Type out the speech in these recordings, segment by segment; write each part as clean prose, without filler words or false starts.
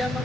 Coba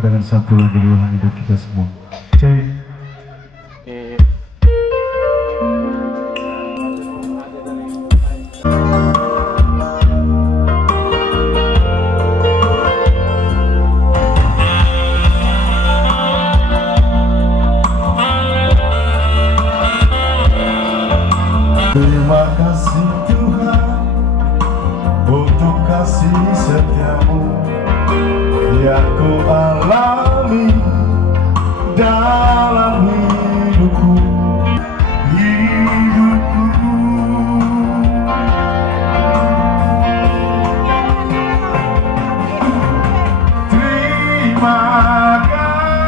dengan satu lagu hidup kita semua. Terima kasih Tuhan untuk kasih setiamu yang ku alami dalam hidupku. Terima kasih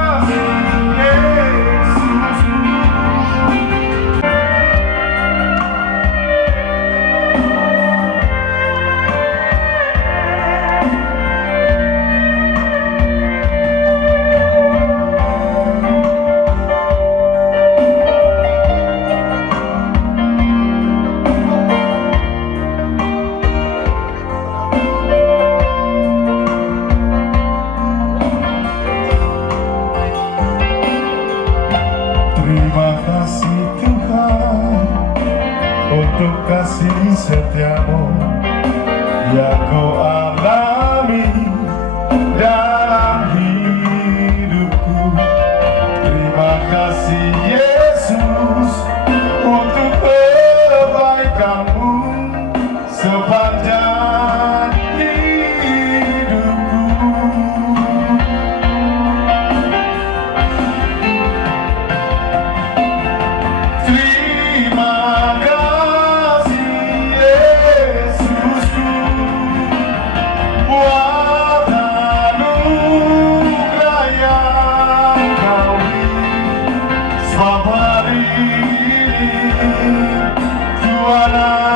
Yesus. Terima kasih Tuhan untuk kasih setiamu yang kau alami dalam hidupku. Terima kasih Yesus untuk kebaikanmu sepanjang hidupku. Terima kasih Yesusku buat anugerah yang kau beri. Sebab hari ini Tuhan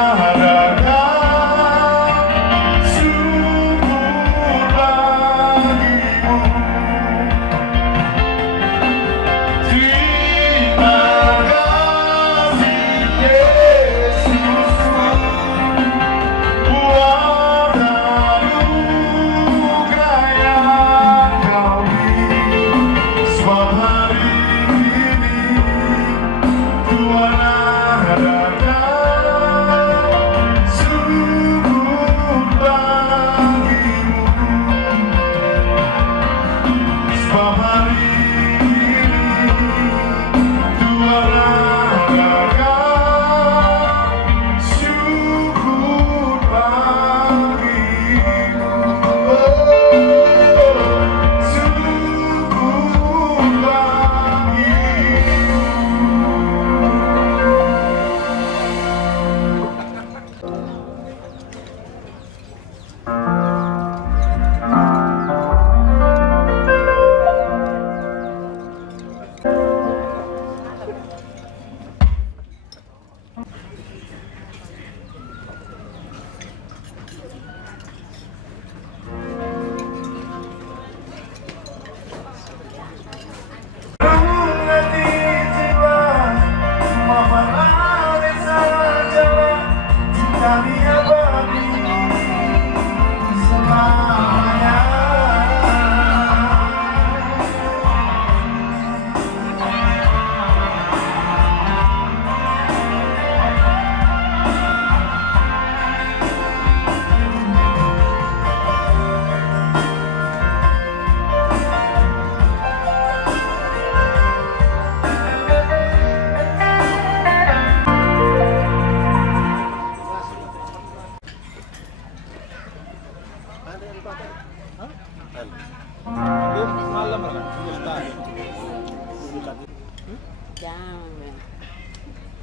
Jam.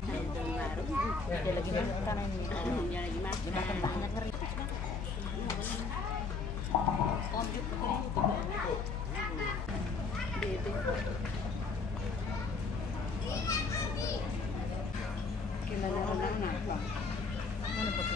Dia lagi makan ini. Dia lagi makan. Dia makan banyak ngeri. Gimana renang apa? Mana bos?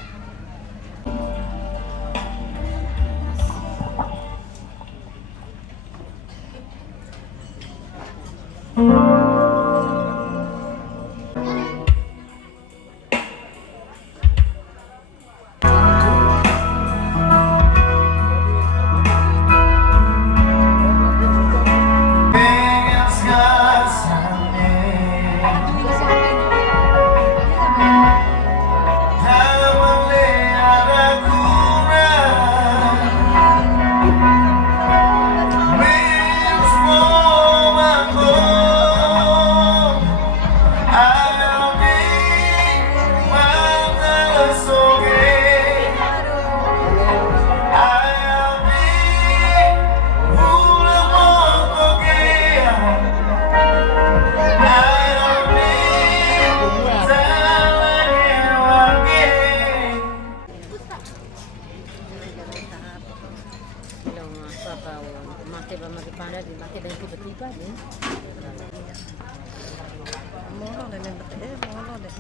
Makai dan tiba-tiba nih. Molor dan molor deh.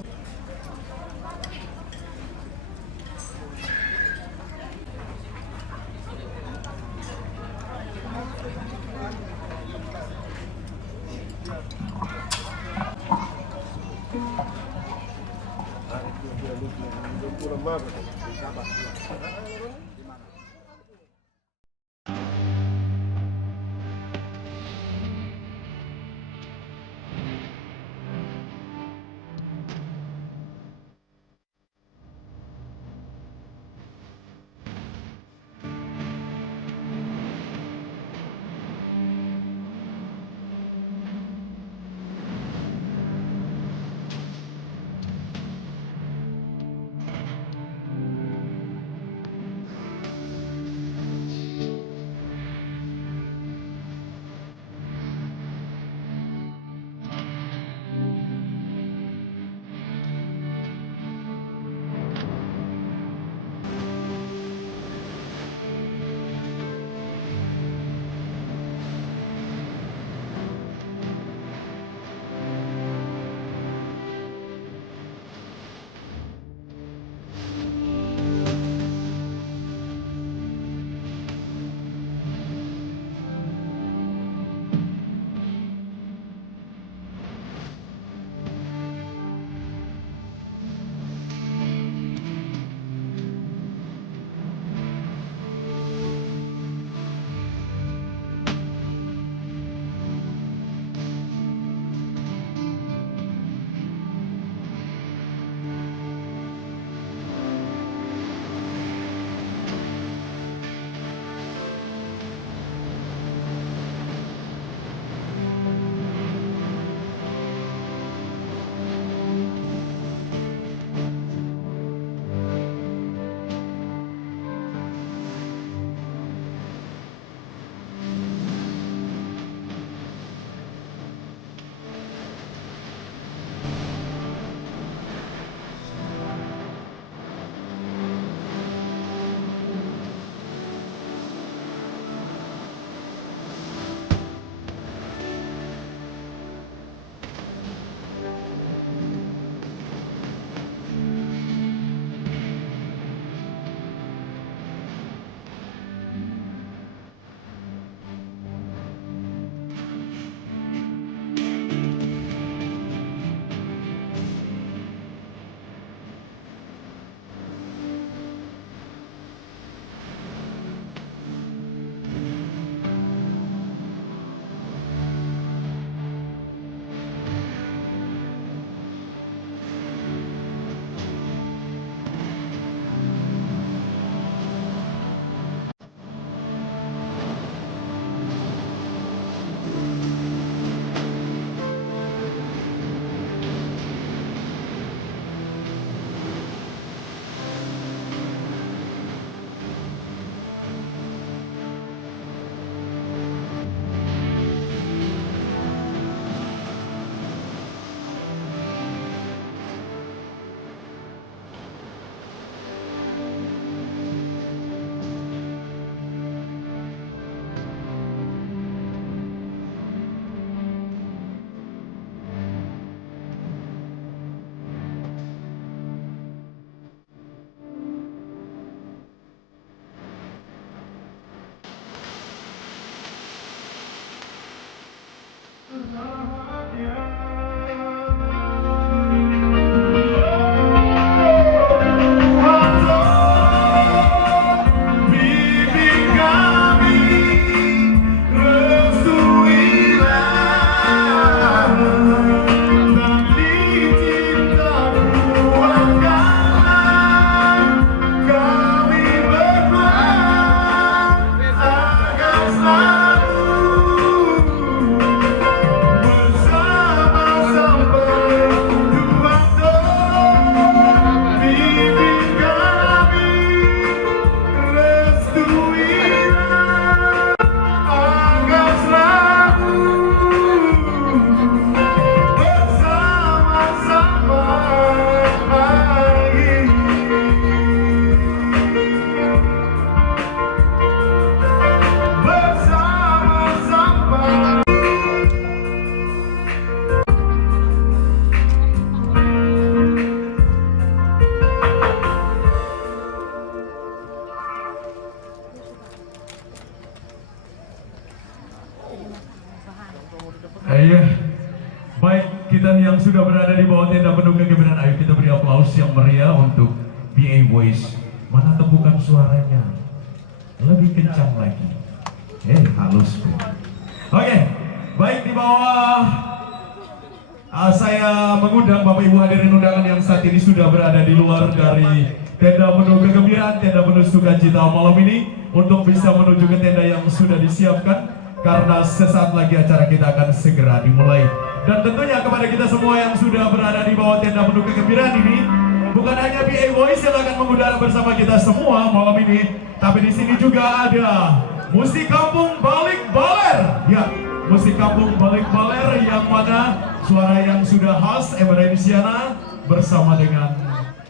kita yang sudah berada di bawah tenda penuh kegembiraan, ayo kita beri aplaus yang meriah untuk PA Voice. Mana tepukan suaranya? Lebih kencang lagi. Halus. Oke, baik, di bawah saya mengundang Bapak Ibu hadirin undangan yang saat ini sudah berada di luar dari tenda penuh kegembiraan, tenda penuh sukacita malam ini untuk bisa menuju ke tenda yang sudah disiapkan karena sesaat lagi acara kita akan segera dimulai. Dan tentunya kepada kita semua yang sudah berada di bawah tenda penuh kegembiraan ini, bukan hanya PA Voice yang akan mengudara bersama kita semua malam ini, tapi di sini juga ada musik kampung Balik Baler. Ya, musik kampung Balik Baler yang mana suara yang sudah khas Emergensiana bersama dengan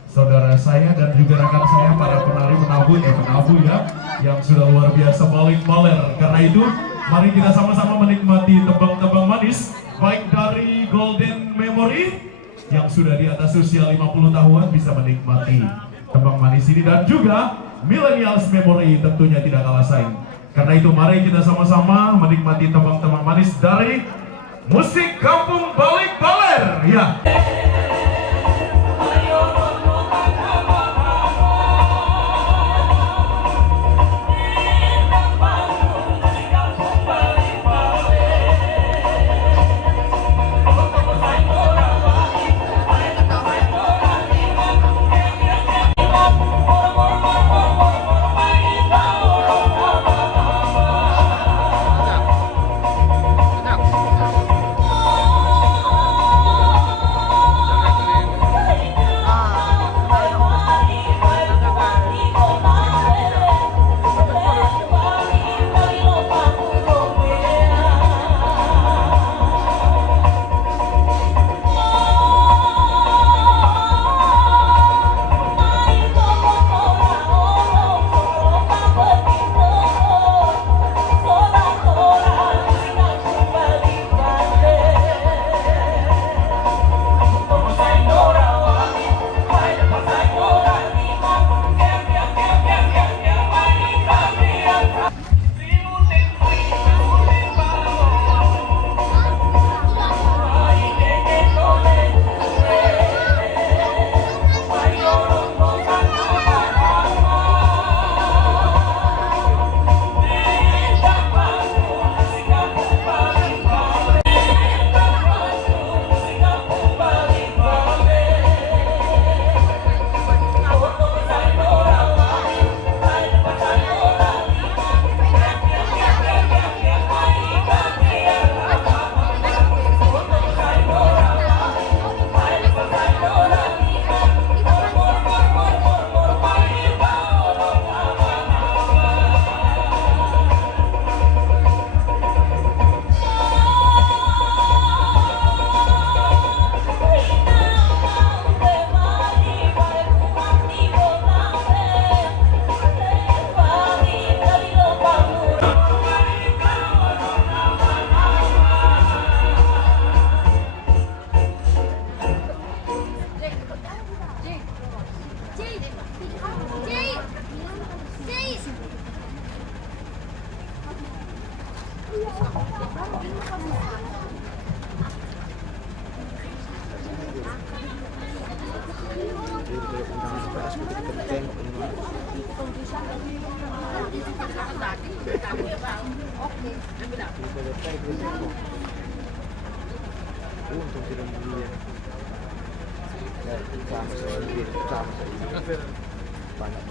saudara saya dan juga rekan saya para penari penabuh ya yang sudah luar biasa Balik Baler. Karena itu mari kita sama-sama menikmati tebang-tebang manis baik dari Golden Memory yang sudah di atas usia 50 tahunan bisa menikmati tebang manis ini, dan juga Millennials Memory tentunya tidak kalah saing. Karena itu mari kita sama-sama menikmati tebang-tebang manis dari musik kampung Balik Baler. Ya. Untuk tidak dia banyak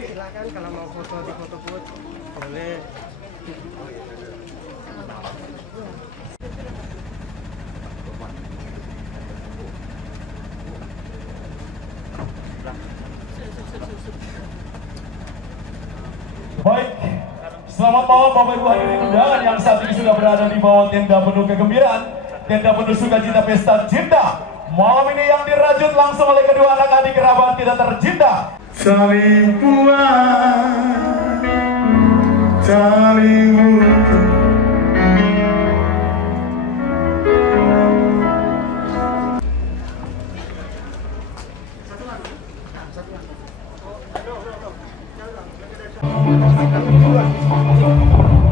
Silakan kalau mau foto di foto booth boleh. Baik, selamat malam Bapak Ibu hadirin undangan yang saat ini sudah berada di bawah tenda penuh kegembiraan, tenda penuh sukacita pesta cinta. Malam ini yang dirajut langsung oleh kedua anak adik kerabat kita tercinta. Saling kuat, saling butuh.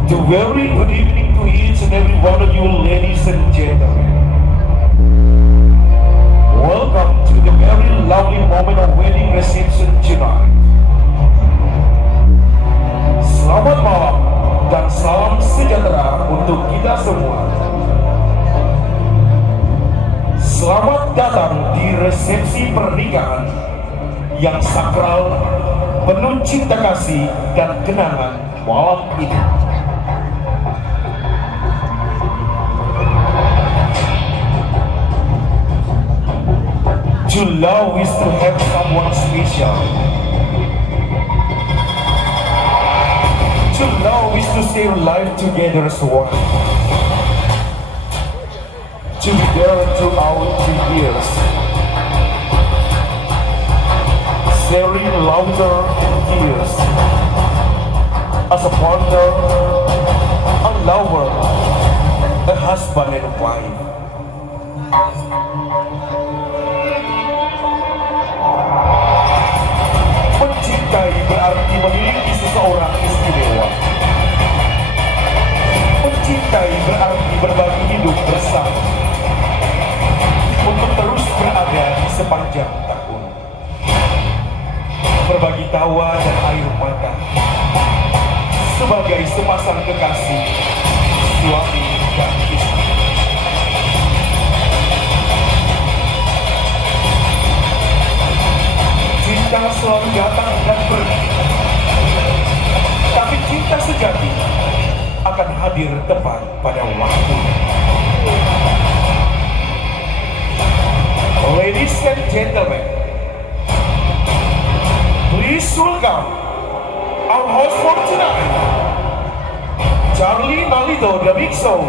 A very good evening to each and every one of you, ladies and gentlemen. Welcome to the very lovely moment of wedding reception tonight. Selamat malam dan salam sejahtera untuk kita semua. Selamat datang di resepsi pernikahan yang sakral, penuh cinta kasih dan kenangan malam ini. To love is to have someone special. To love is to stay alive together as one. To to be there throughout the years, sharing laughter and tears, as a partner, a lover, a husband and wife. Mencintai berarti memiliki seseorang istimewa. Mencintai berarti berbagi hidup bersama untuk terus berada di sepanjang tahun, berbagi tawa dan air mata sebagai sepasang kekasih, suami dan istri. Cinta selalu datang dan pergi, tapi cinta sejati akan hadir tepat pada waktu. Ladies and gentlemen, please welcome our host for tonight, Charlie Nalito, the Big Show.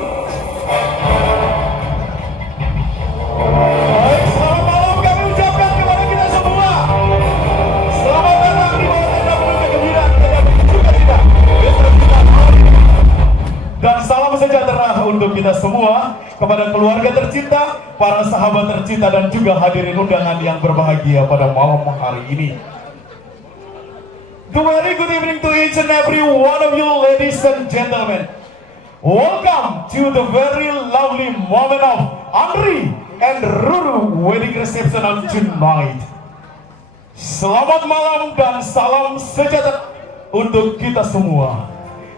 Baik, selamat malam kami ucapkan kepada kita semua. Selamat datang di bawah tenda penuh kegembiraan dan sukacita. Dan salam sejahtera untuk kita semua, kepada keluarga tercinta, para sahabat tercinta, dan juga hadirin undangan yang berbahagia pada malam hari ini. Very good evening to each and every one of you, ladies and gentlemen. Welcome to the very lovely moment of Andri and Ruru wedding reception on tonight. Selamat malam dan salam sejahtera untuk kita semua.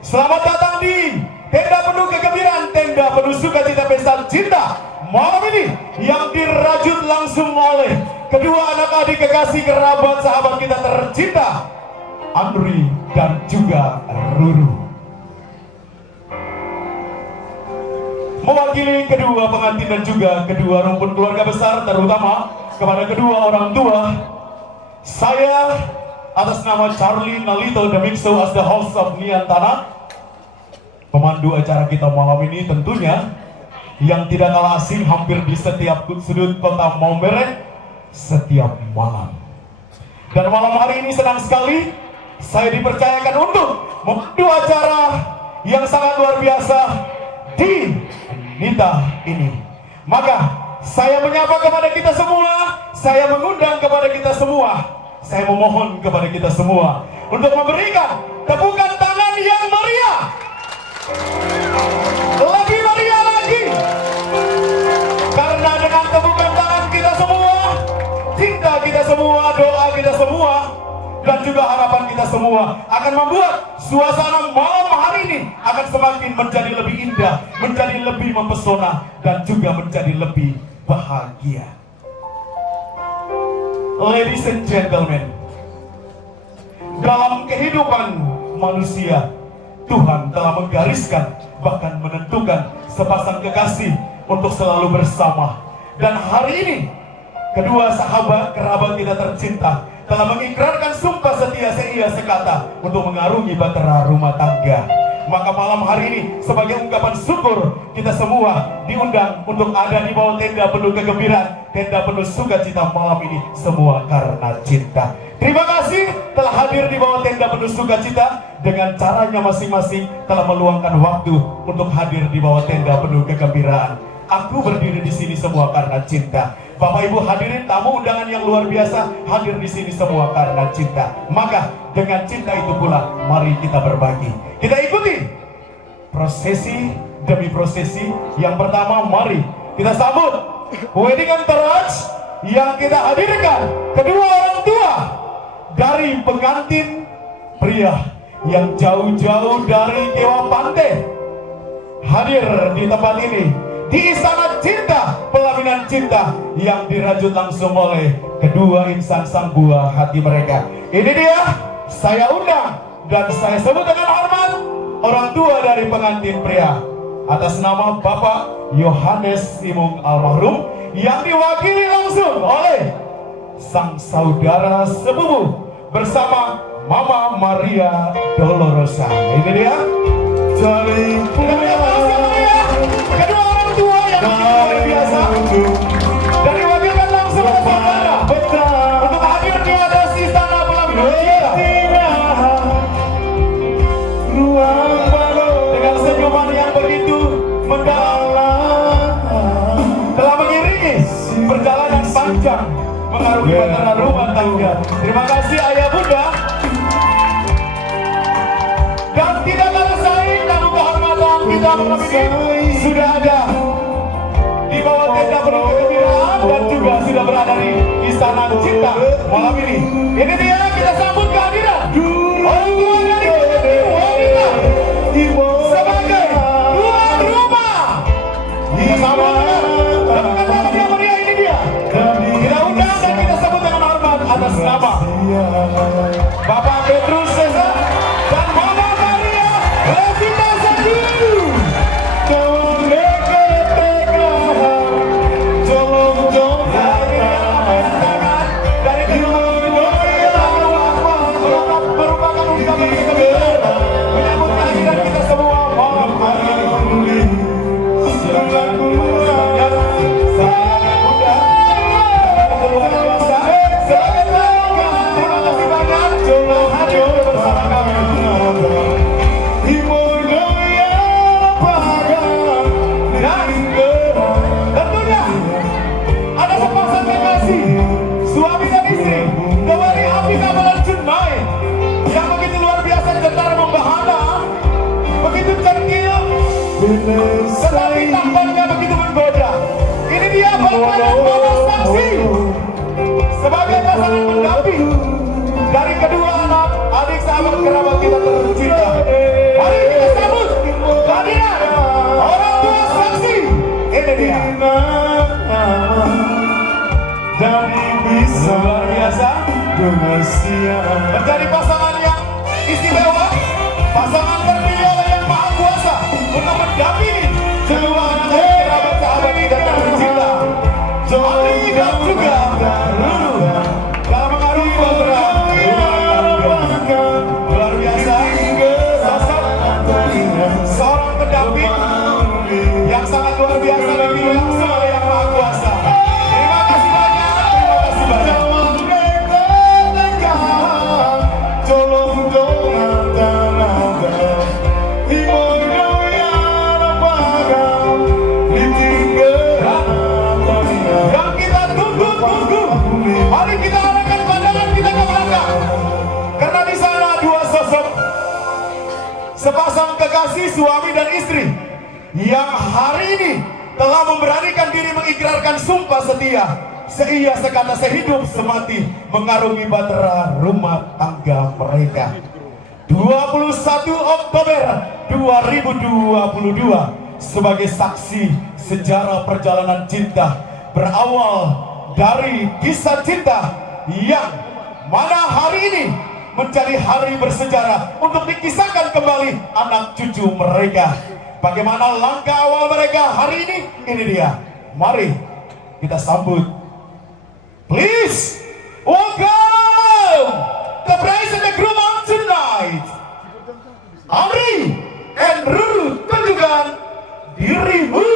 Selamat datang di tenda penuh kegembiraan, tenda penuh sukacita pesta cinta malam ini yang dirajut langsung oleh kedua anak adik kekasih kerabat sahabat kita tercinta, Andri dan juga Ruru. Mewakili kedua pengantin dan juga kedua rumpun keluarga besar, terutama kepada kedua orang tua, saya atas nama Charlie Nalito The Big Show as the host of Niantana, pemandu acara kita malam ini, tentunya yang tidak kalah asing hampir di setiap sudut kota Maumere setiap malam. Dan malam hari ini senang sekali saya dipercayakan untuk memandu acara yang sangat luar biasa di Nita ini. Maka saya menyapa kepada kita semua, saya mengundang kepada kita semua, saya memohon kepada kita semua untuk memberikan tepukan tangan yang meriah, lebih meriah lagi, karena dengan tepukan tangan kita semua, cinta kita semua, doa kita semua, dan juga harapan kita semua akan membuat suasana malam hari ini akan semakin menjadi lebih indah, menjadi lebih mempesona, dan juga menjadi lebih bahagia. Ladies and gentlemen, dalam kehidupan manusia, Tuhan telah menggariskan, bahkan menentukan sepasang kekasih untuk selalu bersama. Dan hari ini, kedua sahabat kerabat kita tercinta telah mengikrarkan sumpah setia seia sekata untuk mengarungi bahtera rumah tangga. Maka malam hari ini sebagai ungkapan syukur, kita semua diundang untuk ada di bawah tenda penuh kegembiraan, tenda penuh sukacita malam ini, semua karena cinta. Terima kasih telah hadir di bawah tenda penuh sukacita, dengan caranya masing-masing telah meluangkan waktu untuk hadir di bawah tenda penuh kegembiraan. Aku berdiri di sini semua karena cinta. Bapak Ibu hadirin tamu undangan yang luar biasa hadir di sini semua karena cinta. Maka dengan cinta itu pula mari kita berbagi. Kita ikuti prosesi demi prosesi. Yang pertama, mari kita sambut wedding entourage yang kita hadirkan kedua orang tua dari pengantin pria yang jauh-jauh dari Kewa Pante hadir di tempat ini, di Istana Cinta, pelaminan cinta yang dirajut langsung oleh kedua insan sang buah hati mereka. Ini dia, saya undang dan saya sebut dengan hormat orang tua dari pengantin pria atas nama Bapak Yohanes Simung almarhum, yang diwakili langsung oleh sang saudara sepupu bersama Mama Maria Dolorosa. Ini dia, kedua orang tua yang luar biasa kencang mengarungi bahtera rumah tangga. Terima kasih ayah bunda. Dan tidak kalah saing dan kehormatan kita malam ini sudah ada di bawah tenda penuh kegembiraan dan juga sudah berada di Istana Cinta malam ini. Ini dia, kita sambut kehadiran orang tua dari wanita sebagai tuan rumah. Kita sambut dengan tepukan tangan yang meriah. Ini dia, kita undang dan kita sambut dengan hormat atas nama Bapak Petrus Cesar dan Mama Maria Levita Sandu. Tetapi tampaknya begitu menggoda. Ini dia Bapak dan Mama saksi sebagai pasangan pendamping dari kedua anak adik sahabat kerabat kita tercinta. Mari kita sambut kehadiran orang tua saksi. Ini dia. Jadi bisa luar biasa menjadi pasangan yang istimewa, pasangan terpilih oleh Yang Maha Kuasa untuk mendampingi kedua anak kerabat sahabat kita tercinta, Ali dan juga Lulu, dalam mengarungi bahtera luar biasa. Sosok seorang pendamping yang sangat luar biasa dipilih langsung oleh Yang Maha Kuasa. Terima kasih banyak, terima kasih banyak. Mari kita arahkan pandangan kita ke belakang, karena di sana dua sosok sepasang kekasih suami dan istri yang hari ini telah memberanikan diri mengikrarkan sumpah setia seia sekata sehidup semati mengarungi bahtera rumah tangga mereka. 21 Oktober 2022 sebagai saksi sejarah perjalanan cinta berawal dari kisah cinta yang mana hari ini menjadi hari bersejarah untuk dikisahkan kembali anak cucu mereka. Bagaimana langkah awal mereka hari ini? Ini dia. Mari kita sambut. Please welcome the bride and the groom on tonight, Ari and Ruru. Tunjukkan dirimu.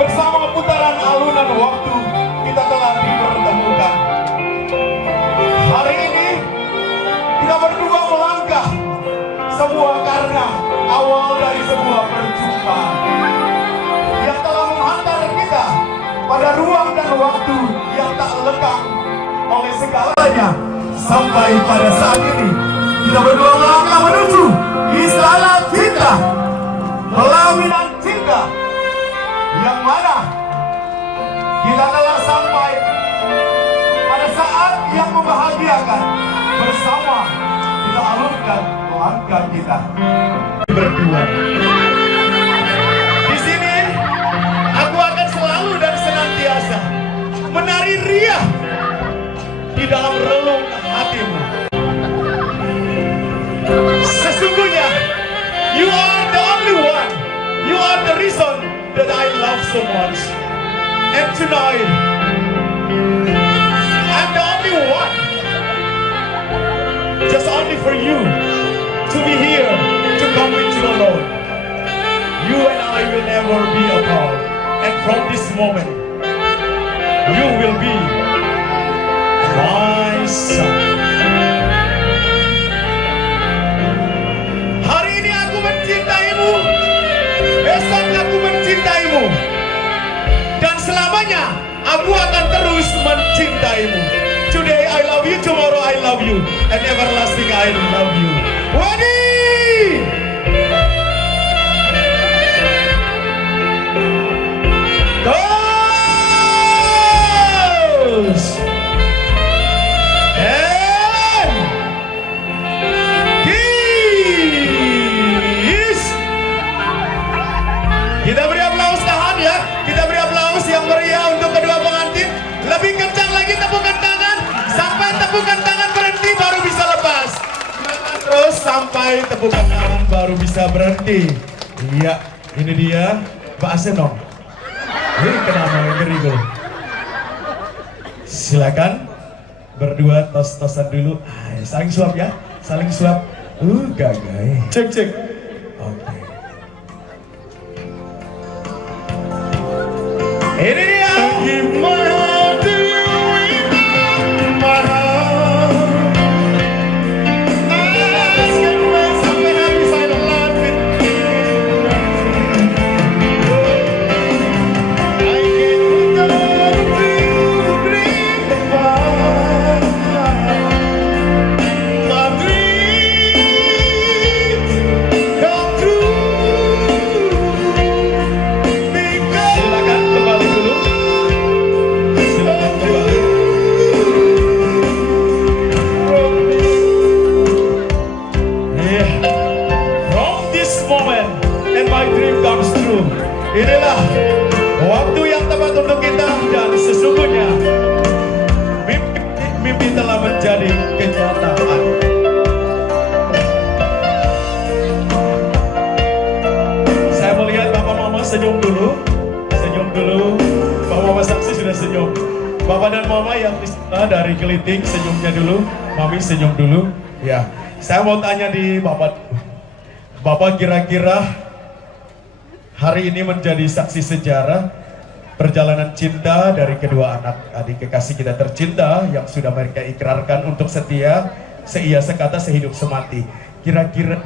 Bersama putaran alunan waktu kita telah dipertemukan. Hari ini kita berdua melangkah sebuah karena awal dari sebuah perjumpaan yang telah menghantar kita pada ruang dan waktu yang tak lekang oleh segalanya. Sampai pada saat ini kita berdua melangkah menuju Istana Cinta, pelaminan cinta yang mana kita telah sampai pada saat yang membahagiakan. Bersama kita alurkan langkah kita berdua. Di sini aku akan selalu dan senantiasa menari riang di dalam relung hatimu. Sesungguhnya you are the only one, you are the reason that I love so much. And tonight I'm the only one, just only for you to be here, to come into the Lord. You and I will never be apart. And from this moment You will be my son. Hari ini aku mencintaimu, besok aku mencintaimu, dan selamanya aku akan terus mencintaimu. Today I love you, tomorrow I love you, and everlasting I love you. Wedding! Toast! And kiss! Kita beri aplaus tahan ya. Kita beri aplaus yang meriah untuk kedua pengantin. Lebih kencang lagi tepukan tangan. Sampai tepukan tangan berhenti baru bisa lepas. Terus sampai tepukan tangan baru bisa berhenti. Iya, ini dia Pak Asenong. Ini kenapa ngeri gue? Silakan berdua tos-tosan dulu. Saling suap ya, saling suap. Gagai. Cek. Oke. Ini dia. Gimana do you in my heart? Sampai habis I don't love it. I can't go to dream apart. My dreams come true. Silakan kembali dulu. Silakan kembali. From this moment and my dream comes true. Inilah waktu yang tepat untuk kita dan sesungguhnya mimpi telah menjadi kenyataan. Saya melihat Bapak Mama senyum dulu. Bapak Mama saksi sudah senyum. Bapak dan Mama yang di sana dari Keliting senyumnya dulu. Mami senyum dulu. Ya, saya mau tanya di Bapak kira-kira hari ini menjadi saksi sejarah perjalanan cinta dari kedua anak adik kekasih kita tercinta yang sudah mereka ikrarkan untuk setia, seia sekata, sehidup semati. Kira-kira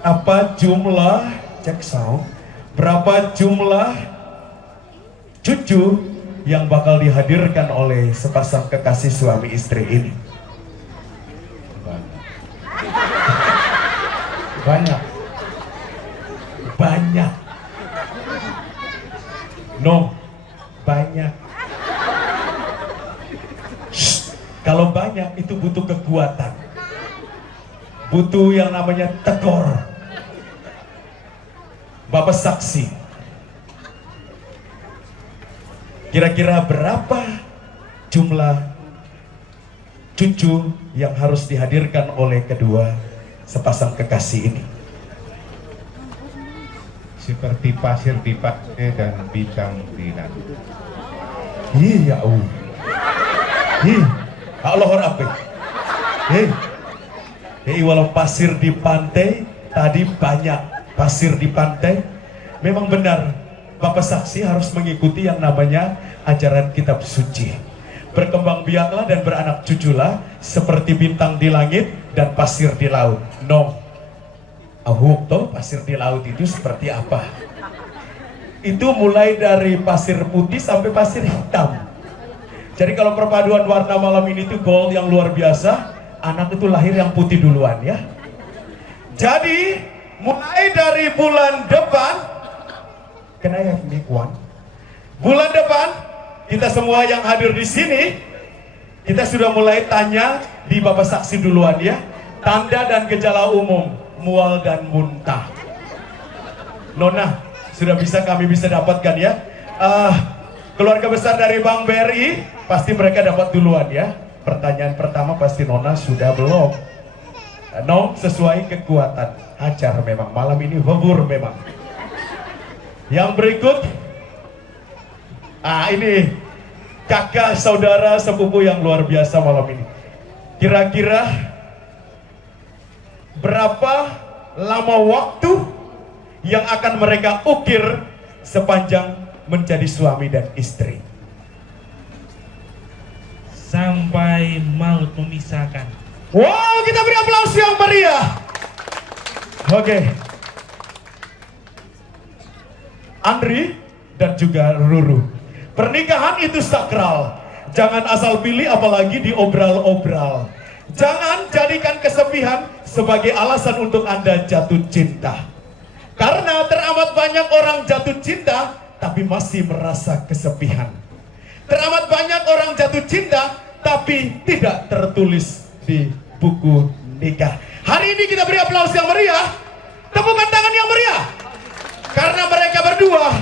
apa jumlah, cek sound, berapa jumlah cucu yang bakal dihadirkan oleh sepasang kekasih suami istri ini? Banyak. No, banyak. Shh. Kalau banyak itu butuh kekuatan, butuh yang namanya tekor. Bapak saksi, kira-kira berapa jumlah cucu yang harus dihadirkan oleh kedua sepasang kekasih ini? Seperti pasir di pantai dan bintang di langit. Iya, Allah apa? Walau pasir di pantai tadi banyak pasir di pantai, memang benar. Bapak saksi harus mengikuti yang namanya ajaran kitab suci. Berkembang biaklah dan beranak cuculah seperti bintang di langit dan pasir di laut. No. Toh pasir di laut itu seperti apa? Itu mulai dari pasir putih sampai pasir hitam. Jadi kalau perpaduan warna malam ini tuh gold yang luar biasa, anak itu lahir yang putih duluan ya. Jadi mulai dari bulan depan, can I have make one? Bulan depan kita semua yang hadir di sini, kita sudah mulai tanya di Bapak saksi duluan ya. Tanda dan gejala umum, mual dan muntah. Nona, sudah kami bisa dapatkan ya. Keluarga besar dari Bang Berry, pasti mereka dapat duluan ya. Pertanyaan pertama pasti Nona sudah belum. No, sesuai kekuatan. Hajar memang, malam ini hubur memang. Yang berikut, ini kakak saudara sepupu yang luar biasa malam ini. Kira-kira berapa lama waktu yang akan mereka ukir sepanjang menjadi suami dan istri? sampai maut memisahkan. Wow, kita beri aplaus yang meriah. Oke. Andri dan juga Ruru. Pernikahan itu sakral. Jangan asal pilih apalagi diobral-obral. Jangan jadikan kesepian sebagai alasan untuk Anda jatuh cinta. Karena teramat banyak orang jatuh cinta tapi masih merasa kesepian. Teramat banyak orang jatuh cinta tapi tidak tertulis di buku nikah. Hari ini kita beri aplaus yang meriah. Tepukan tangan yang meriah. Karena mereka berdua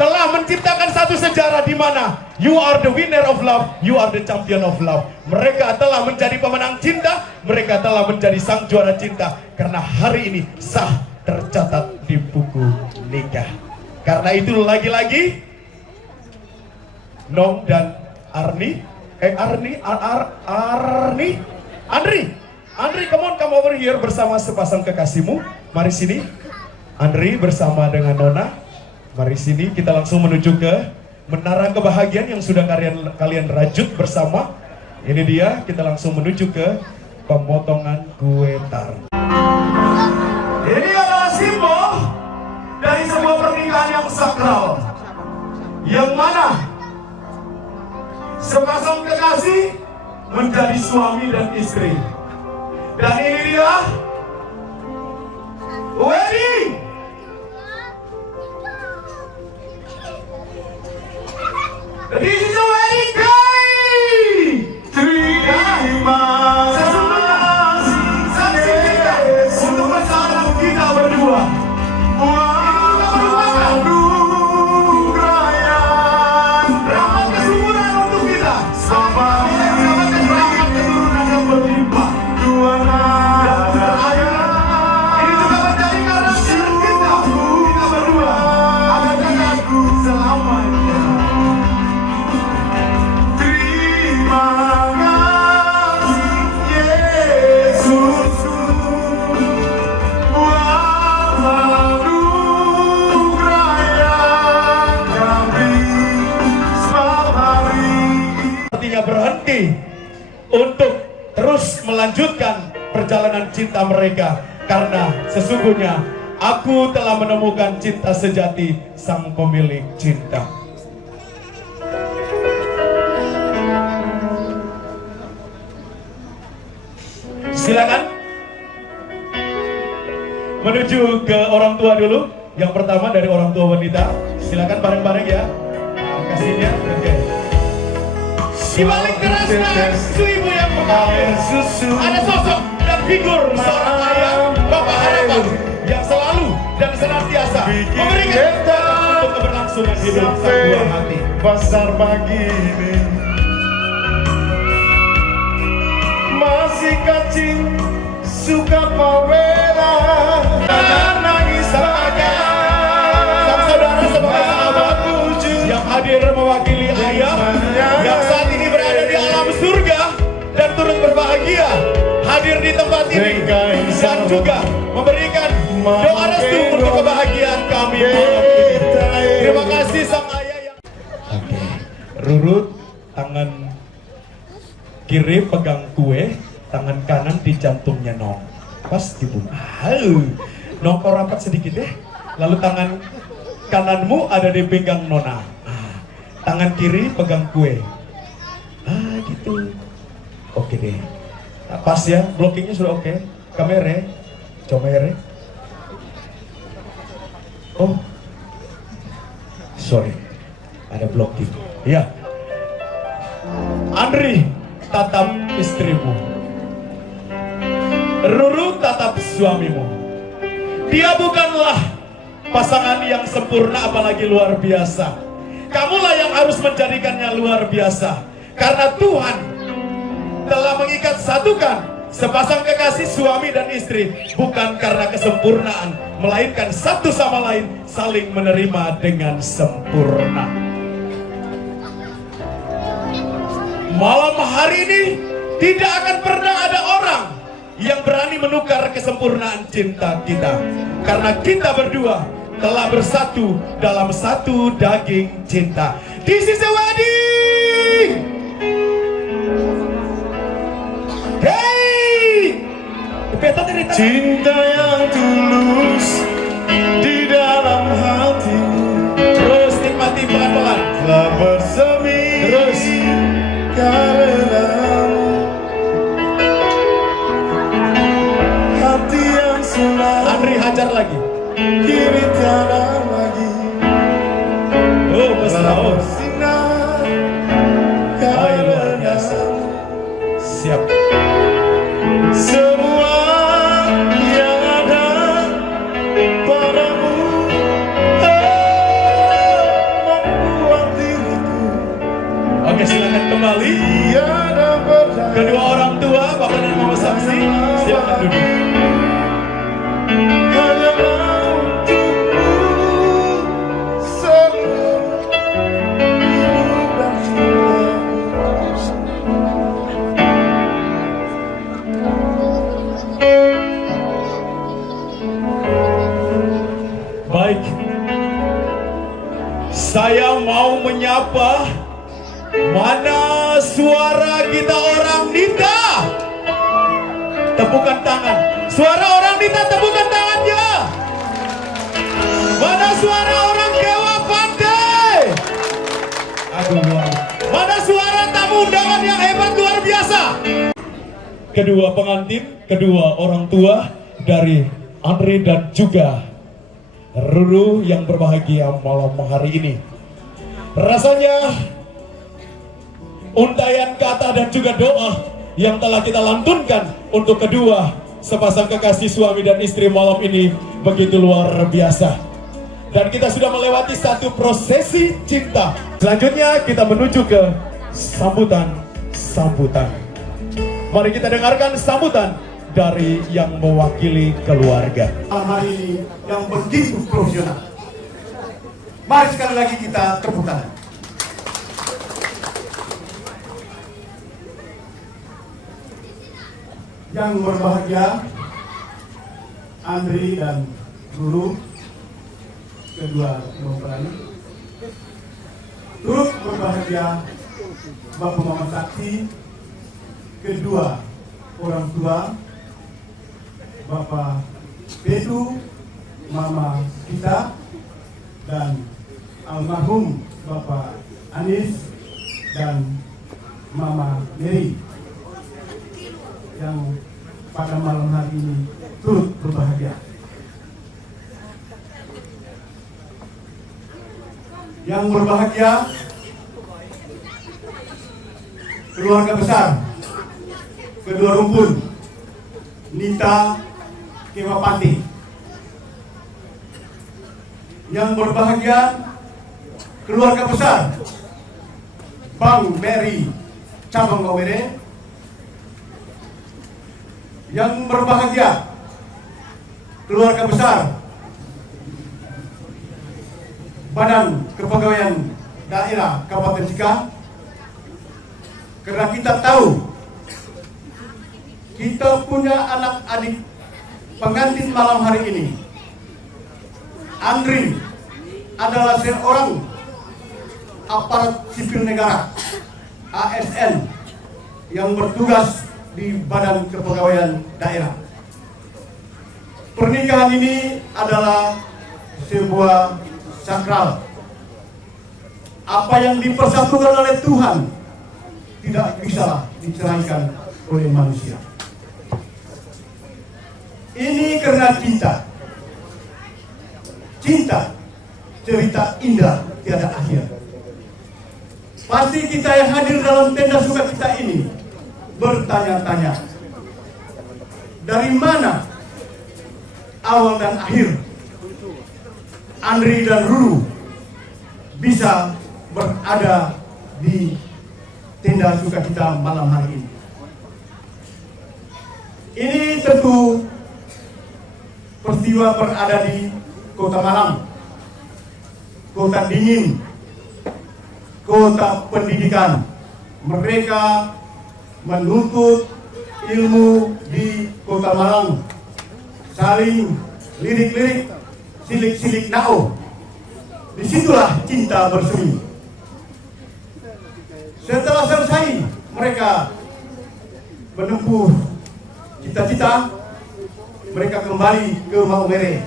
telah menciptakan satu sejarah di mana you are the winner of love, you are the champion of love. Mereka telah menjadi pemenang cinta, mereka telah menjadi sang juara cinta. Karena hari ini sah tercatat di buku nikah. Karena itu lagi-lagi Nong dan Andri, come on, come over here bersama sepasang kekasihmu. Mari sini, Andri bersama dengan Nona. Mari sini, kita langsung menuju ke menara kebahagiaan yang sudah kalian rajut bersama. Ini dia, kita langsung menuju ke pemotongan kue tar. Ini adalah simbol dari sebuah pernikahan yang sakral, yang mana sepasang kekasih menjadi suami dan istri. Dan ini dia wedding. This is a wedding day. Terima kasih untuk pasangan kita berdua. Rahmat kesuburan untuk kita. Rahmat keturunan yang berlimpah. Dan terakhir, ini juga menjadi karakter kita berdua akan tetap selamanya. Terima kasih Yesus, anugerah yang kami setiap hari. Artinya berhenti untuk terus melanjutkan perjalanan cinta mereka, karena sesungguhnya aku telah menemukan cinta sejati, sang pemilik cinta. Silakan menuju ke orang tua dulu. Yang pertama dari orang tua wanita. Silakan bareng-bareng ya. Kasihnya. Oke. Di balik kerasnya ibu yang mengalir susu, ada sosok dan figur seorang ayah, bapak harapan yang selalu dan senantiasa memberikan kekuatan untuk keberlangsungan hidup sang buah hati. Pasar pagi ini masih kacing suka pawela nangis saja. Sang saudara sebagai sahabat yang hadir mewakili ayah yang saat ini berada di alam surga dan turut berbahagia hadir di tempat ini dan juga memberikan doa restu untuk kebahagiaan kami malam ini. Terima kasih sang ayah yang... Oke, Rurut tangan kiri pegang kue, tangan kanan di jantungnya Nong. Pas gitu. Nong kau rapat sedikit ya. Lalu tangan kananmu ada di pinggang Nona. Tangan kiri pegang kue. Gitu. Oke deh. Nah, pas ya, blockingnya sudah oke. Kamera, comere. Oh, sorry, ada blocking. Ya, Andri tatap istrimu, Ruru tatap suamimu. Dia bukanlah pasangan yang sempurna apalagi luar biasa. Kamulah yang harus menjadikannya luar biasa. Karena Tuhan telah mengikat satukan sepasang kekasih suami dan istri bukan karena kesempurnaan, melainkan satu sama lain saling menerima dengan sempurna. Malam hari ini tidak akan pernah ada orang yang berani menukar kesempurnaan cinta kita, karena kita berdua telah bersatu dalam satu daging cinta. This is a wedding. Cinta yang tulus di dalam hati, Terus nikmati pelan-pelan. telah bersemi Terus. karenamu. Hati yang selalu Andri hajar lagi. kini tiada lagi, Oh, mesra. telah Oh. bersinar Hai, luar biasa. karenamu. Siap. Semua yang ada padamu membuat diriku Oke, silakan kembali. tiada berdaya. Kedua orang tua, Bapak dan Mama Samsi, silakan duduk. Hanyalah untukmu seluruh hidup dan cintaku. Baik. Saya mau menyapa, mana suara kita orang Nita? Tepukan tangan. Suara orang Nita, tepukan tangannya. Mana suara orang Dewa Pantai? Aduh, mana suara tamu undangan yang hebat luar biasa? Kedua pengantin, kedua orang tua dari Andre dan juga Ruru yang berbahagia malam hari ini. Rasanya untayan kata dan juga doa yang telah kita lantunkan untuk kedua sepasang kekasih suami dan istri malam ini begitu luar biasa. Dan kita sudah melewati satu prosesi cinta. Selanjutnya kita menuju ke sambutan. Mari kita dengarkan sambutan dari yang mewakili keluarga. Malam hari ini yang begitu profesional. Mari sekali lagi kita tepuk tangan. Yang berbahagia Andri dan Guru, kedua mempelai. Turut berbahagia Bapak Mama Saksi, kedua orang tua Bapak Petu, Mama kita, dan almarhum Bapak Anis dan Mama Mary yang pada malam hari ini turut berbahagia. Yang berbahagia keluarga besar kedua rumpun Nita Kewapati. Yang berbahagia keluarga besar Bang Mary Cabang Gawere. Yang berbahagia keluarga besar Badan Kepegawaian Daerah Kabupaten Sika. Karena kita tahu kita punya anak-adik pengantin malam hari ini. Andri adalah seorang aparat sipil negara ASN yang bertugas di Badan Kepegawaian Daerah. Pernikahan ini adalah sebuah sakral. Apa yang dipersatukan oleh Tuhan tidak bisa diceraikan oleh manusia. Ini karena cinta. Cinta, cerita indah tiada akhir. Pasti kita yang hadir dalam tenda sukacita ini bertanya-tanya, dari mana awal dan akhir Andri dan Ruru bisa berada di tenda sukacita malam hari ini. Ini tentu peristiwa berada di Kota Malang, kota dingin, kota pendidikan. Mereka menuntut ilmu di Kota Malang, saling lirik-lirik, silik-silik nao. Disitulah cinta bersemi. Setelah selesai mereka menempuh cita-cita, mereka kembali ke Maumere.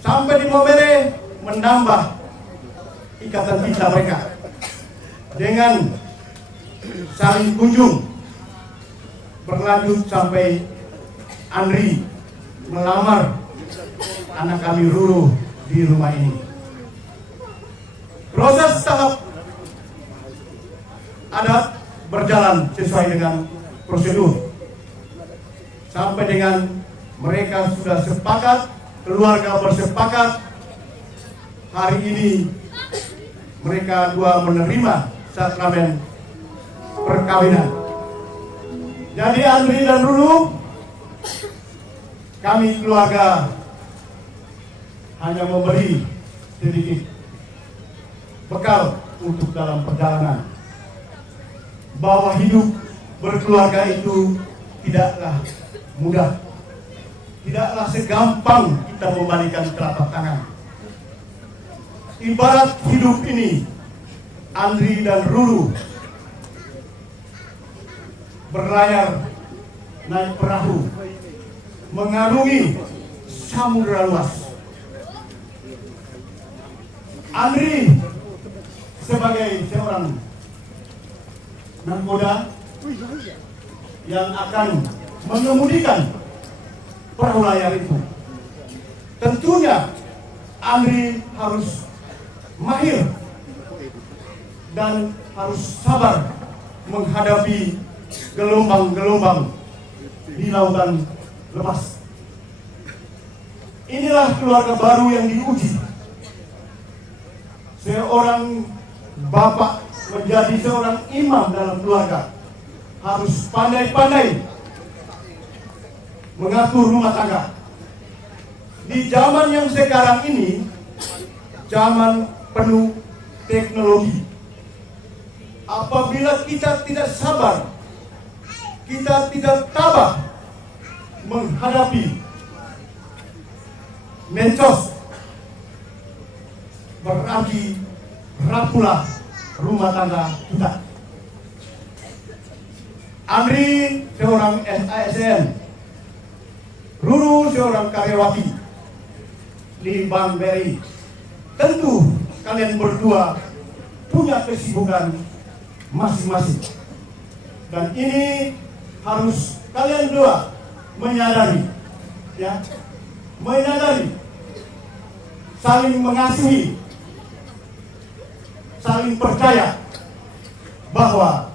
Sampai di Maumere menambah ikatan cinta mereka dengan saling kunjung, berlanjut sampai Andri melamar anak kami Ruru di rumah ini. Proses tahap adat berjalan sesuai dengan prosedur sampai dengan mereka sudah sepakat, keluarga bersepakat. Hari ini mereka dua menerima sakramen perkawinan. Jadi Andri dan Rulu, kami keluarga hanya memberi sedikit bekal untuk dalam perjalanan, bahwa hidup berkeluarga itu tidaklah mudah, tidaklah segampang kita membalikan telapak tangan. Ibarat hidup ini, Andri dan Rulu berlayar naik perahu mengarungi samudera luas. Andri sebagai seorang nahkoda yang akan mengemudikan perahu layar itu. Tentunya Andri harus mahir dan harus sabar menghadapi gelombang-gelombang di lautan lepas. Inilah keluarga baru yang diuji. Seorang bapak menjadi seorang imam dalam keluarga harus pandai-pandai mengatur rumah tangga. Di zaman yang sekarang ini, zaman penuh teknologi, apabila kita tidak sabar, kita tidak tabah menghadapi mencos, berarti rapuhlah rumah tangga kita. Andri seorang ASN, Ruru seorang karyawati di Bank BRI. Tentu kalian berdua punya kesibukan masing-masing, dan ini harus kalian dua menyadari, ya, menyadari, saling mengasihi, saling percaya bahwa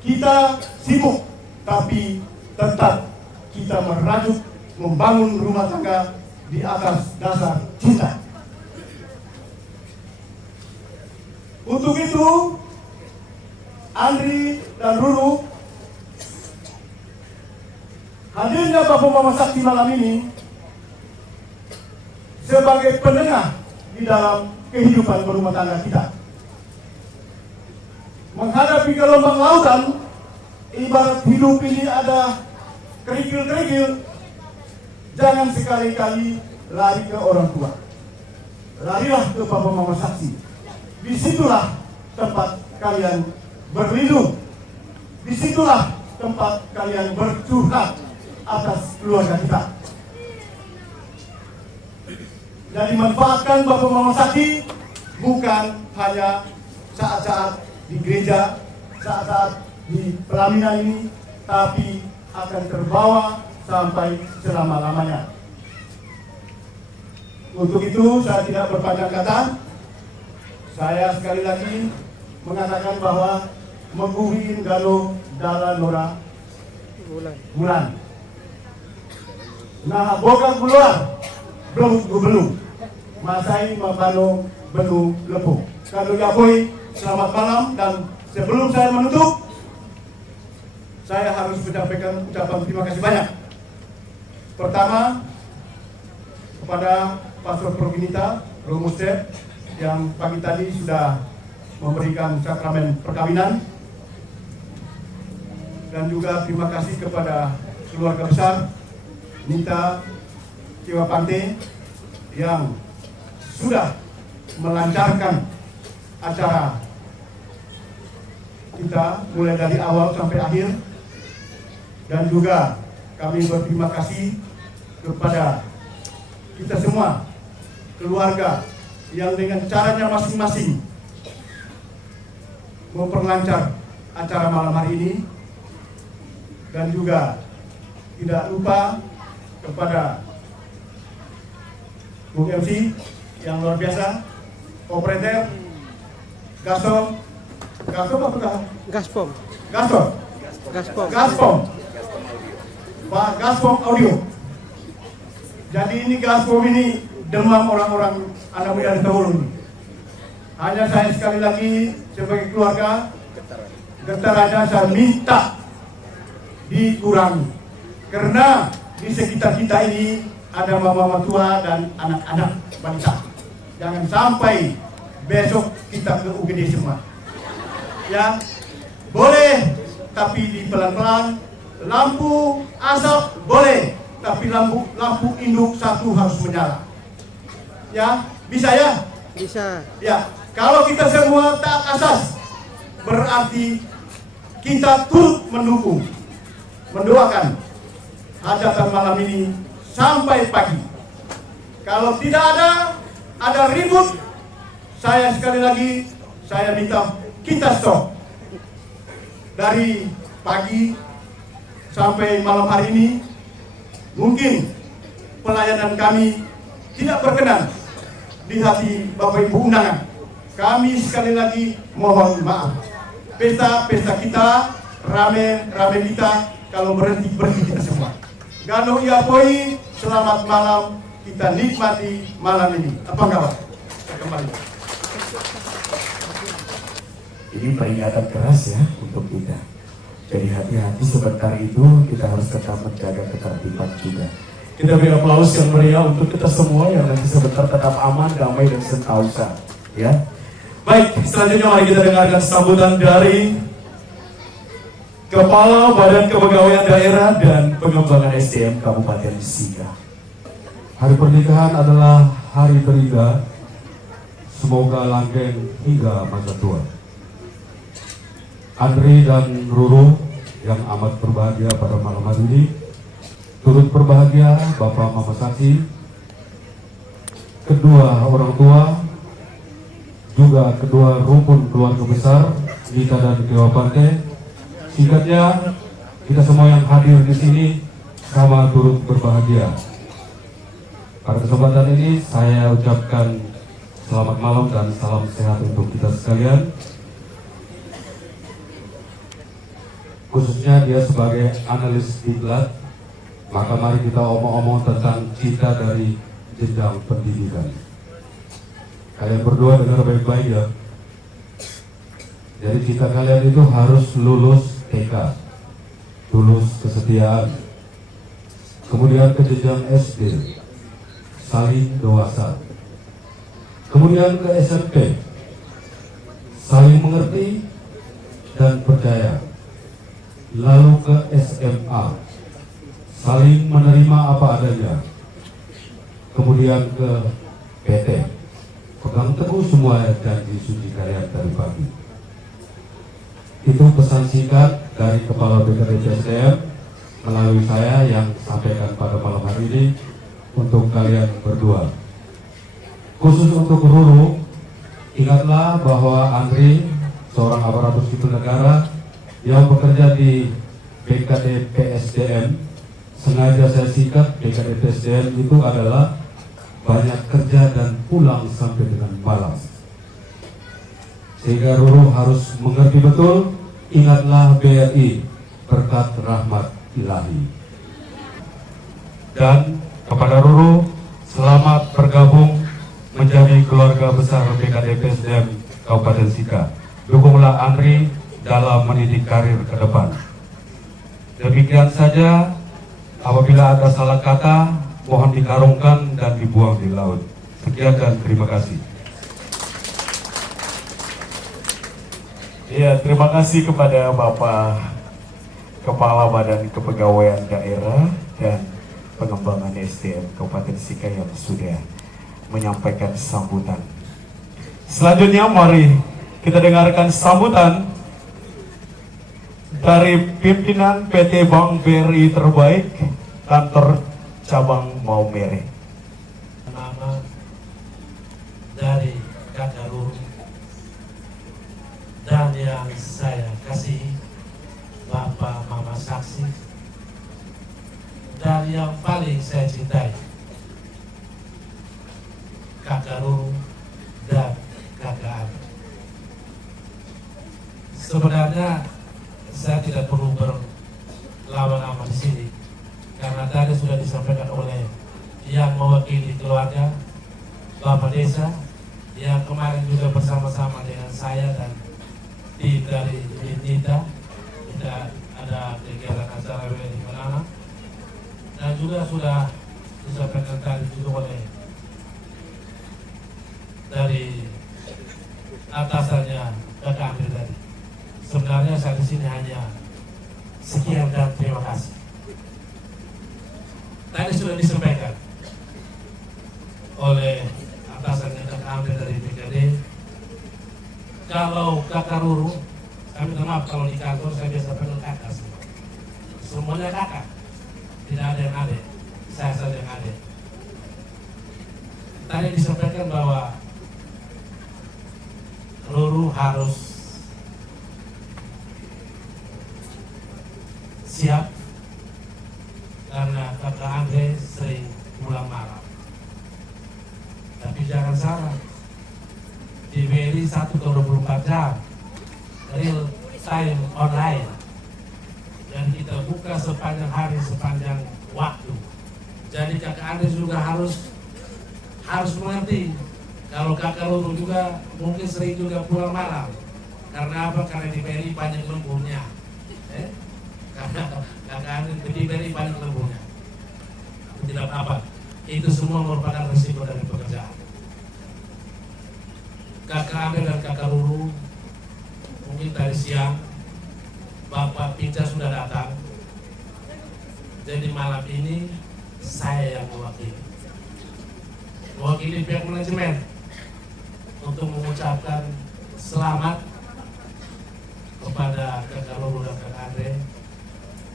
kita sibuk, tapi tetap kita merajut membangun rumah tangga di atas dasar cinta. Untuk itu, Andri dan Ruru, hadirnya Bapak Mama Sakti malam ini sebagai penengah di dalam kehidupan berumah tangga kita. Menghadapi gelombang lautan, ibarat hidup ini ada kerikil-kerikil, jangan sekali-kali lari ke orang tua. Larilah ke Bapak Mama Sakti. Disitulah tempat kalian berlindung. Disitulah tempat kalian bercurhat atas keluarga kita. Dan dimanfaatkan Bapak Mama Sakti bukan hanya saat-saat di gereja, saat-saat di pelaminan ini, tapi akan terbawa sampai selama-lamanya. Untuk itu saya tidak berpanjang kata. Saya sekali lagi mengatakan bahwa mengguhin galo dalan nora bulan. Nah, boga keluar belum masai mabano benu lepuh. Kalau ya boy, selamat malam, dan sebelum saya menutup, saya harus menyampaikan ucapan terima kasih banyak. Pertama, kepada Pastor Provinita Romusep yang pagi tadi sudah memberikan sakramen perkawinan, dan juga terima kasih kepada keluarga besar Nita Kiwapante yang sudah melancarkan acara kita mulai dari awal sampai akhir. Dan juga kami berterima kasih kepada kita semua, keluarga yang dengan caranya masing-masing memperlancar acara malam hari ini, dan juga tidak lupa kepada Bung MC yang luar biasa, operator Gaspom Pak Gaspom Audio. Jadi ini Gaspom ini demam orang-orang anak muda di Tawulun. Hanya saya sekali lagi sebagai keluarga getar aja, saya minta dikurangi, karena di sekitar kita ini ada mama-mama tua dan anak-anak balita. Jangan sampai besok kita ke UGD semua. Ya, boleh, tapi di pelan-pelan. Lampu asap boleh, tapi lampu induk satu harus menyala. Ya, bisa ya? Bisa. Ya, kalau kita semua taat asas, berarti kita turut mendukung, mendoakan hajatan malam ini sampai pagi. Kalau tidak ada ribut, saya sekali lagi, saya minta kita stop. Dari pagi sampai malam hari ini, mungkin pelayanan kami tidak berkenan di hati Bapak Ibu undangan. Kami sekali lagi mohon maaf. Pesta kita, rame kita, kalau berhenti kita semua. Gano Iapoi, selamat malam, kita nikmati malam ini. Apa kabar? Kembali. Ini peringatan keras ya untuk kita. Jadi hati-hati sebentar itu, kita harus tetap menjaga ketertiban juga. Kita beri aplaus yang meriah untuk kita semua yang nanti sebentar tetap aman, damai, dan sentosa. Ya. Baik, selanjutnya mari kita dengarkan sambutan dari Kepala Badan Kepegawaian Daerah dan Pengembangan SDM Kabupaten Sika. Hari pernikahan adalah hari terindah, semoga langgeng hingga masa tua. Andri dan Ruru yang amat berbahagia pada malam hari ini, turut berbahagia Bapak Mama Sati, kedua orang tua, juga kedua rumpun keluarga besar Gita dan Dewa Pante. Singkatnya, kita semua yang hadir di sini sama turut berbahagia. Pada kesempatan ini saya ucapkan selamat malam dan salam sehat untuk kita sekalian. Khususnya dia sebagai analis diklat, maka mari kita omong-omong tentang cita dari jenjang pendidikan. Kalian berdua dengar baik-baik ya. Jadi cita kalian itu harus lulus TK, lulus kesetiaan, kemudian ke jenjang SD, saling dewasa, kemudian ke SMP, saling mengerti dan percaya, lalu ke SMA, saling menerima apa adanya, kemudian ke PT, pegang teguh semua janji suci kalian dari pagi. Itu pesan singkat dari Kepala BKD SDM melalui saya yang sampaikan pada malam hari ini untuk kalian berdua. Khusus untuk Ruru, ingatlah bahwa Andri seorang aparatur sipil negara yang bekerja di BKD PSDM. Sengaja saya singkat, BKD PSDM itu adalah banyak kerja dan pulang sampai dengan malam. Sehingga Ruru harus mengerti betul, ingatlah BRI, berkat rahmat ilahi. Dan kepada Ruru, selamat bergabung menjadi keluarga besar BKD PSDM Kabupaten Sika. Dukunglah Andri dalam mendidik karir ke depan. Demikian saja, apabila ada salah kata, mohon dikarungkan dan dibuang di laut. Sekian dan terima kasih. Ya, terima kasih kepada Bapak Kepala Badan Kepegawaian Daerah dan Pengembangan SDM Kabupaten Sika yang sudah menyampaikan sambutan. Selanjutnya mari kita dengarkan sambutan dari pimpinan PT Bank BRI Terbaik Kantor cabang Maumere. Nama dari kakak Ruru dan yang saya kasih Bapak Mama saksi, dan yang paling saya cintai kakak Ruru dan kakak Abi. Sebenarnya saya tidak perlu berlama-lama di sini karena tadi sudah disampaikan oleh yang mewakili keluarga Bapak Desa yang kemarin juga bersama-sama dengan saya dan tim dari Nita. Kita ada kegiatan acara di Manana dan juga sudah disampaikan tadi juga oleh dari atasannya kakak Amir tadi. Sebenarnya saya di sini hanya sekian dan terima kasih. Tadi sudah disampaikan oleh atasannya kakak Amir dari BKD. Kalau kakak Ruru, saya minta maaf kalau di kantor saya biasa panggil kakak semua. Semuanya kakak, tidak ada yang adik, saya saja yang adik. Tadi disampaikan bahwa Ruru harus siap karena kakak Andre sering pulang malam. Tapi jangan salah, di BRI 1/24 jam real time online dan kita buka sepanjang hari, sepanjang waktu. Jadi kakak Andre juga harus mengerti kalau kakak Ruru juga mungkin sering juga pulang malam. Karena apa? Karena di BRI banyak lemburnya. Karena kakak Andre di BRI banyak lemburnya. Tidak apa-apa. Itu semua merupakan risiko dari pekerjaan. Kakak Andre dan kakak Ruru mungkin tadi siang Bapak Pinca sudah datang. Jadi malam ini saya yang mewakili pihak manajemen untuk mengucapkan selamat kepada kakak Ruru dan kakak Andre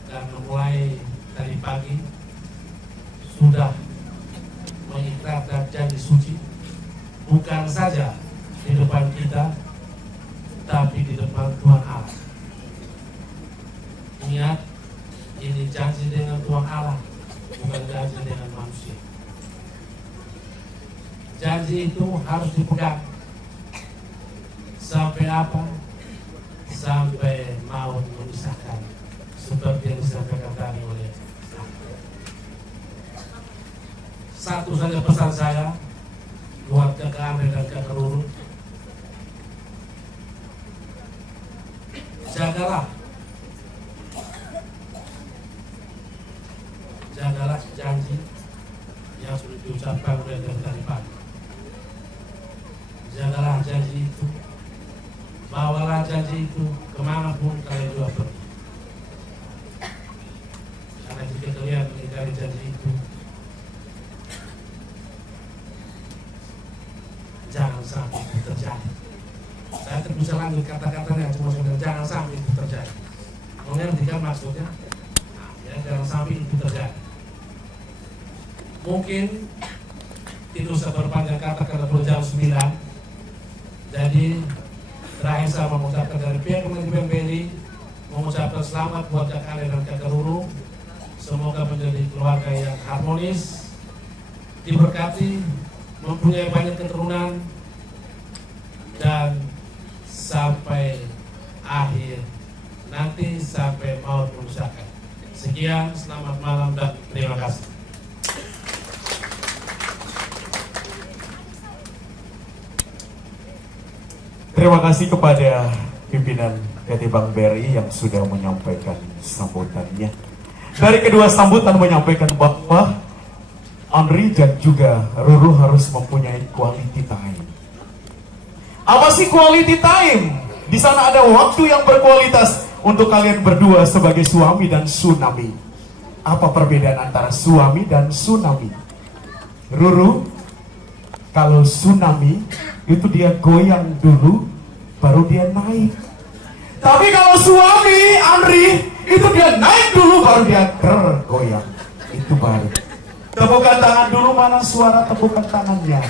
karena mulai tadi pagi sudah mengikrarkan janji suci bukan saja di depan kita tapi di depan Tuhan Allah. Ingat, ini janji dengan Tuhan Allah, bukan janji dengan manusia. Janji itu harus dipegang. Sampai apa? Sampai maut memisahkan, seperti yang disampaikan tadi oleh satu saja pesan saya buat kakak Andre dan kakak Ruru. Jagalah janji yang sudah diucapkan oleh dari pagi. Jagalah janji itu, bawalah janji itu kemanapun kalian juga pergi. Karena jika kalian mengingkari janji itu, jangan sampai itu terjadi. Saya tidak bisa lanjut kata-katanya, cuma sebenarnya jangan sampai itu terjadi. Mengertikan maksudnya? Ya, jangan sampai itu terjadi. Mungkin tidak usah berpanjang kata karena perlu jam 9. Jadi terakhir saya mengucapkan dari pihak manajemen BRI mengucapkan selamat buat kakak Ale dan kakak Ruru. Semoga menjadi keluarga yang harmonis, diberkati, mempunyai banyak keturunan dan sampai akhir nanti sampai maut memisahkan. Sekian, selamat malam dan terima kasih. Terima kasih kepada pimpinan PT Bank BRI yang sudah menyampaikan sambutannya. Dari kedua sambutan menyampaikan bahwa Andri dan juga Ruru harus mempunyai quality time. Apa sih quality time? Di sana ada waktu yang berkualitas untuk kalian berdua sebagai suami dan tsunami. Apa perbedaan antara suami dan tsunami? Ruru, kalau tsunami itu dia goyang dulu, baru dia naik. Tapi kalau suami Andri, itu dia naik dulu, baru dia goyang. Itu baru. Tepukan tangan dulu, mana suara tepukan tangannya?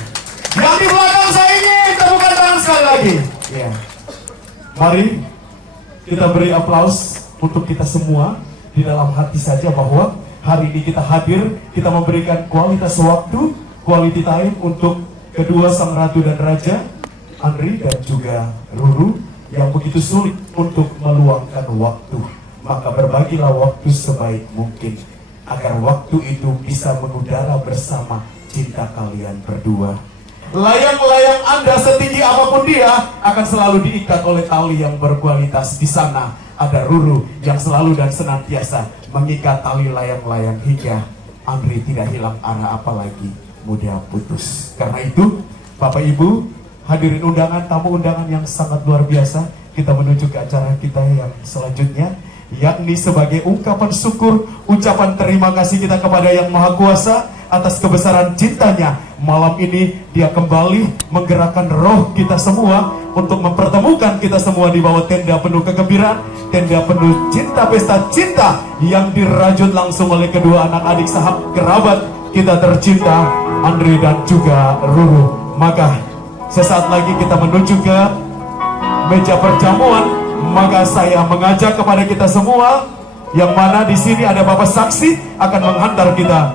Yang di belakang saya ingin tepukan tangan sekali lagi. Ya. Mari kita beri aplaus untuk kita semua di dalam hati saja bahwa hari ini kita hadir, kita memberikan kualitas waktu, quality time untuk kedua sang ratu dan raja, Andri dan juga Ruru, yang begitu sulit untuk meluangkan waktu. Maka berbagilah waktu sebaik mungkin agar waktu itu bisa mengudara bersama cinta kalian berdua. Layang-layang Anda setinggi apapun dia akan selalu diikat oleh tali yang berkualitas. Di sana ada Ruru yang selalu dan senantiasa mengikat tali layang-layang hingga Andri tidak hilang arah apalagi mudah putus. Karena itu, Bapak Ibu, hadirin undangan, tamu undangan yang sangat luar biasa, kita menuju ke acara kita yang selanjutnya, yakni sebagai ungkapan syukur, ucapan terima kasih kita kepada Yang Maha Kuasa atas kebesaran cintanya. Malam ini dia kembali menggerakkan roh kita semua untuk mempertemukan kita semua di bawah tenda penuh kegembiraan, tenda penuh cinta, pesta cinta yang dirajut langsung oleh kedua anak adik sahabat kerabat kita tercinta, Andri dan juga Ruru. Maka sesaat lagi kita menuju ke meja perjamuan. Maka saya mengajak kepada kita semua, yang mana di sini ada Bapak Saksi akan menghantar kita